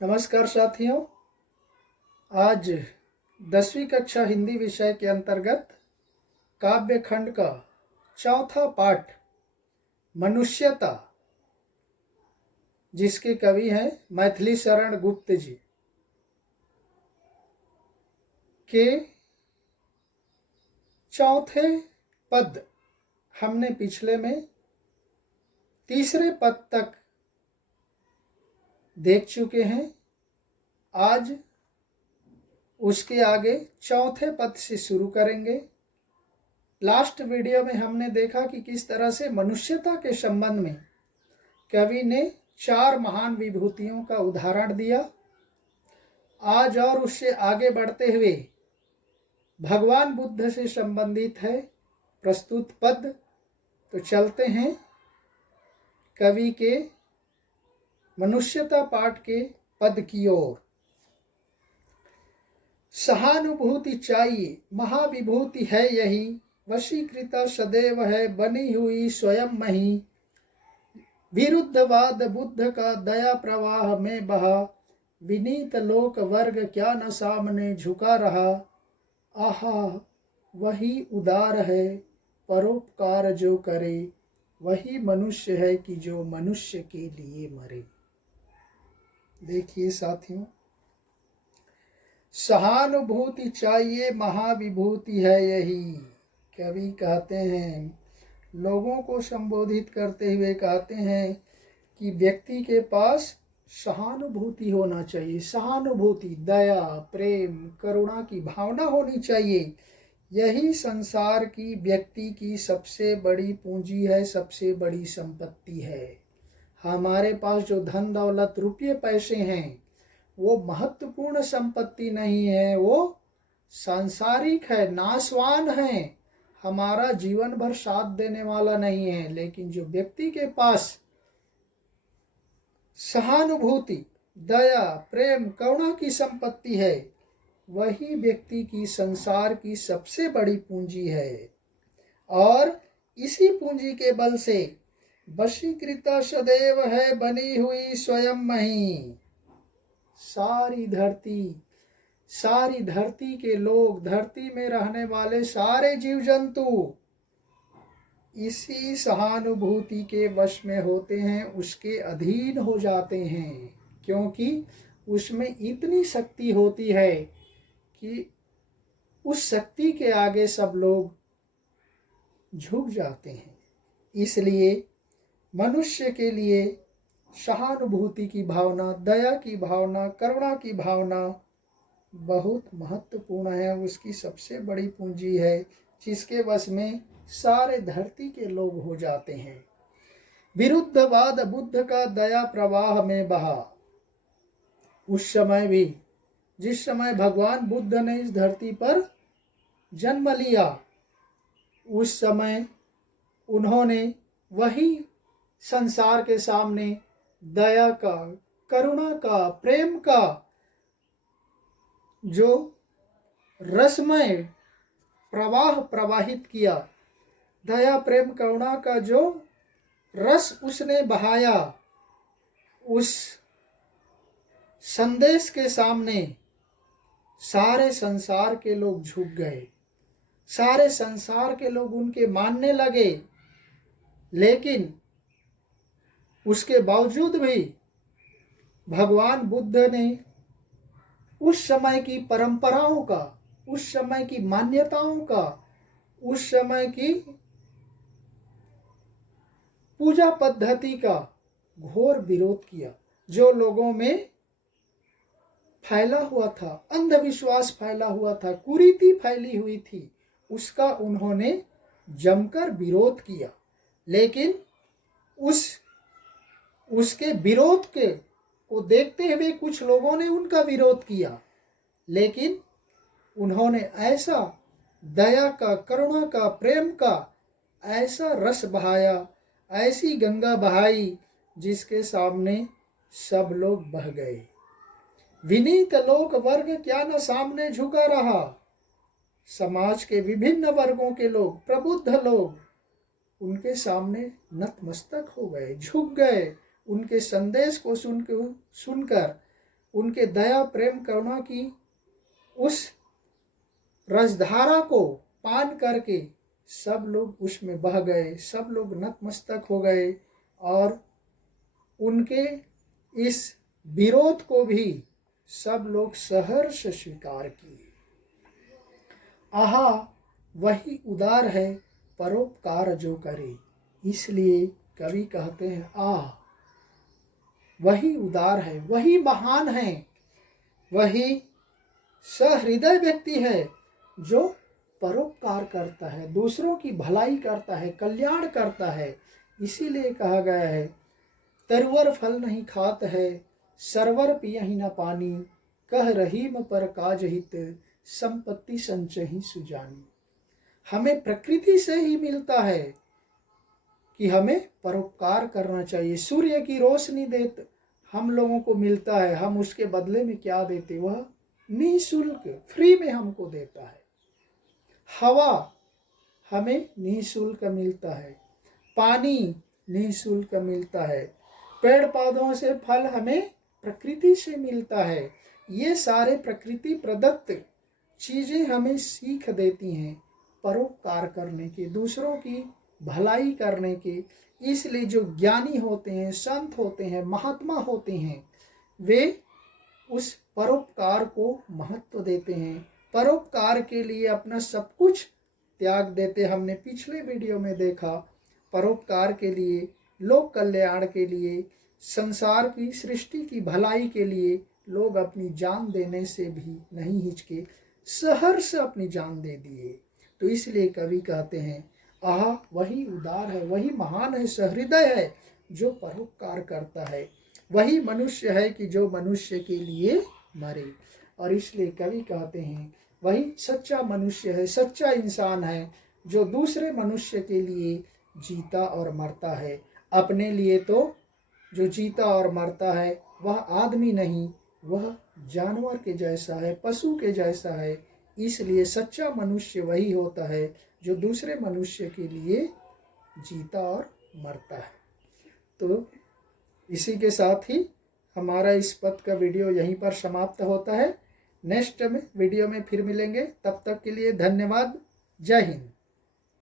नमस्कार साथियों। आज 10वीं कक्षा हिंदी विषय के अंतर्गत काव्य खंड का चौथा पाठ मनुष्यता, जिसके कवि हैं मैथिली शरण गुप्त जी, के चौथे पद हमने पिछले में तीसरे पद तक देख चुके हैं। आज उसके आगे चौथे पद से शुरू करेंगे। लास्ट वीडियो में हमने देखा कि किस तरह से मनुष्यता के संबंध में कवि ने 4 महान विभूतियों का उदाहरण दिया। आज और उससे आगे बढ़ते हुए भगवान बुद्ध से संबंधित है प्रस्तुत पद। तो चलते हैं कवि के मनुष्यता पाठ के पद की ओर। सहानुभूति चाहिए महाविभूति है यही, वशीकृता सदैव है बनी हुई स्वयं मही। विरुद्धवाद बुद्ध का दया प्रवाह में बहा, विनीत लोक वर्ग क्या न सामने झुका रहा। आहा वही उदार है परोपकार जो करे, वही मनुष्य है कि जो मनुष्य के लिए मरे। देखिए साथियों, सहानुभूति चाहिए महाविभूति है यही। कवि कहते हैं, लोगों को संबोधित करते हुए कहते हैं कि व्यक्ति के पास सहानुभूति होना चाहिए। सहानुभूति, दया, प्रेम, करुणा की भावना होनी चाहिए। यही संसार की व्यक्ति की सबसे बड़ी पूंजी है, सबसे बड़ी संपत्ति है। हमारे पास जो धन दौलत रुपये पैसे हैं वो महत्वपूर्ण संपत्ति नहीं है, वो सांसारिक है, नाशवान है, हमारा जीवन भर साथ देने वाला नहीं है। लेकिन जो व्यक्ति के पास सहानुभूति, दया, प्रेम, करुणा की संपत्ति है, वही व्यक्ति की संसार की सबसे बड़ी पूंजी है। और इसी पूंजी के बल से वशीकृता सदैव है बनी हुई स्वयं मही। सारी धरती के लोग, धरती में रहने वाले सारे जीव जंतु इसी सहानुभूति के वश में होते हैं, उसके अधीन हो जाते हैं। क्योंकि उसमें इतनी शक्ति होती है कि उस शक्ति के आगे सब लोग झुक जाते हैं। इसलिए मनुष्य के लिए सहानुभूति की भावना, दया की भावना, करुणा की भावना बहुत महत्वपूर्ण है। उसकी सबसे बड़ी पूंजी है, जिसके वश में सारे धरती के लोग हो जाते हैं। विरुद्धवाद बुद्ध का दया प्रवाह में बहा। उस समय भी, जिस समय भगवान बुद्ध ने इस धरती पर जन्म लिया, उस समय उन्होंने वही संसार के सामने दया का, करुणा का, प्रेम का जो रसमय प्रवाह प्रवाहित किया, दया, प्रेम, करुणा का जो रस उसने बहाया, उस संदेश के सामने सारे संसार के लोग झुक गए। सारे संसार के लोग उनके मानने लगे। लेकिन उसके बावजूद भी भगवान बुद्ध ने उस समय की परंपराओं का, उस समय की मान्यताओं का, उस समय की पूजा पद्धति का घोर विरोध किया। जो लोगों में फैला हुआ था, अंधविश्वास फैला हुआ था, कुरीति फैली हुई थी, उसका उन्होंने जमकर विरोध किया। लेकिन उसके विरोध को देखते हुए कुछ लोगों ने उनका विरोध किया। लेकिन उन्होंने ऐसा दया का, करुणा का, प्रेम का ऐसा रस बहाया, ऐसी गंगा बहाई, जिसके सामने सब लोग बह गए। विनीत लोक वर्ग क्या न सामने झुका रहा। समाज के विभिन्न वर्गों के लोग, प्रबुद्ध लोग उनके सामने नतमस्तक हो गए, झुक गए। उनके संदेश को सुनकर उनके दया प्रेम करुणा की उस रसधारा को पान करके सब लोग उसमें बह गए, सब लोग नतमस्तक हो गए और उनके इस विरोध को भी सब लोग सहर्ष स्वीकार किए। आहा वही उदार है परोपकार जो करे, इसलिए कवि कहते हैं आह वही उदार है, वही महान है, वही सहृदय व्यक्ति है जो परोपकार करता है, दूसरों की भलाई करता है, कल्याण करता है। इसीलिए कहा गया है तरुवर फल नहीं खात है, सरवर पियहि न पानी, कह रहीम पर काज हित, संपत्ति संचहि सुजानी। हमें प्रकृति से ही मिलता है कि हमें परोपकार करना चाहिए। सूर्य की रोशनी देते हम लोगों को मिलता है, हम उसके बदले में क्या देते, वह निःशुल्क फ्री में हमको देता है। हवा हमें निःशुल्क मिलता है, पानी निःशुल्क मिलता है, पेड़ पौधों से फल हमें प्रकृति से मिलता है। ये सारे प्रकृति प्रदत्त चीज़ें हमें सीख देती हैं परोपकार करने के, दूसरों की भलाई करने के। इसलिए जो ज्ञानी होते हैं, संत होते हैं, महात्मा होते हैं, वे उस परोपकार को महत्व देते हैं, परोपकार के लिए अपना सब कुछ त्याग देते। हमने पिछले वीडियो में देखा परोपकार के लिए, लोक कल्याण के लिए, संसार की सृष्टि की भलाई के लिए लोग अपनी जान देने से भी नहीं हिचके, सहर्ष अपनी जान दे दिए। तो इसलिए कवि कहते हैं आह वही उदार है, वही महान है, सहृदय है जो परोपकार करता है, वही मनुष्य है कि जो मनुष्य के लिए मरे। और इसलिए कवि कहते हैं वही सच्चा मनुष्य है, सच्चा इंसान है जो दूसरे मनुष्य के लिए जीता और मरता है। अपने लिए तो जो जीता और मरता है वह आदमी नहीं, वह जानवर के जैसा है, पशु के जैसा है। इसलिए सच्चा मनुष्य वही होता है जो दूसरे मनुष्य के लिए जीता और मरता है। तो इसी के साथ ही हमारा इस पद का वीडियो यहीं पर समाप्त होता है। नेक्स्ट में वीडियो में फिर मिलेंगे, तब तक के लिए धन्यवाद। जय हिंद।